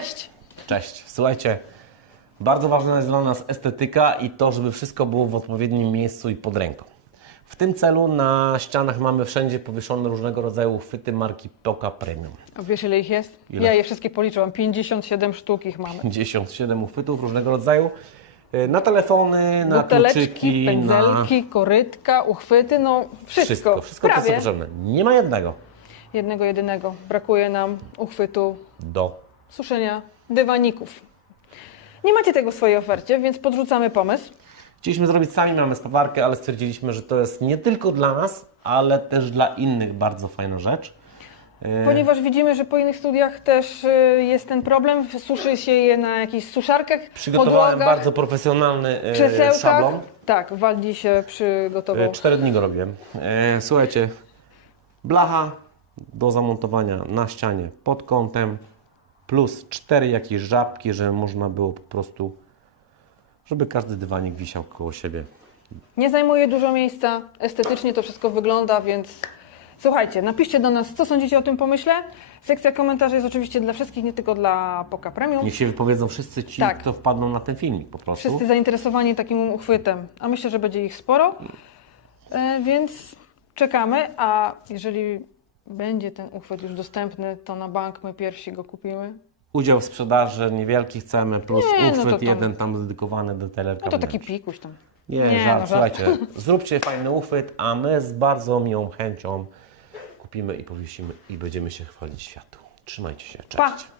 Cześć! Cześć. Słuchajcie, bardzo ważna jest dla nas estetyka i to, żeby wszystko było w odpowiednim miejscu i pod ręką. W tym celu na ścianach mamy wszędzie powieszone różnego rodzaju uchwyty marki Poca Premium. A wiesz ile ich jest? Ile? Ja je wszystkie policzyłam. 57 sztuk ich mamy. 57 uchwytów różnego rodzaju y, na telefony, na Buteleczki, kluczyki, pędzelki, korytka, uchwyty, no na wszystko. wszystko. Wszystko to Prawie. jest potrzebne. Nie ma jednego Jednego, jedynego. Brakuje nam uchwytu do suszenia dywaników. Nie macie tego w swojej ofercie, więc podrzucamy pomysł. Chcieliśmy zrobić sami, mamy spawarkę, ale stwierdziliśmy, że to jest nie tylko dla nas, ale też dla innych bardzo fajna rzecz. Y, Ponieważ widzimy, że po innych studiach też y, jest ten problem. Suszy się je na jakichś suszarkach, Przygotowałem podłogach, bardzo profesjonalny krzesełkach. szablon. Tak, Waldi się przygotował. E, Cztery dni go robiłem. E, Słuchajcie, blacha do zamontowania na ścianie pod kątem, plus cztery jakieś żabki, żeby można było po prostu, żeby każdy dywanik wisiał koło siebie. Nie zajmuje dużo miejsca, estetycznie to wszystko wygląda, więc słuchajcie, napiszcie do nas, co sądzicie o tym pomyśle. Sekcja komentarzy jest oczywiście dla wszystkich, nie tylko dla Poka Premium. Niech się wypowiedzą wszyscy ci, Tak. kto wpadną na ten filmik po prostu. Wszyscy zainteresowani takim uchwytem, a myślę, że będzie ich sporo, e, więc czekamy, a jeżeli będzie ten uchwyt już dostępny, to na bank my pierwsi go kupimy. Udział w sprzedaży niewielki chcemy, plus Nie, no to uchwyt tam- jeden tam dedykowany do tele No to taki pikuś tam. Nie, Nie, żart. no żart. Słuchajcie, zróbcie fajny uchwyt, a my z bardzo miłą chęcią kupimy i powiesimy i będziemy się chwalić światu. Trzymajcie się. Cześć. Pa!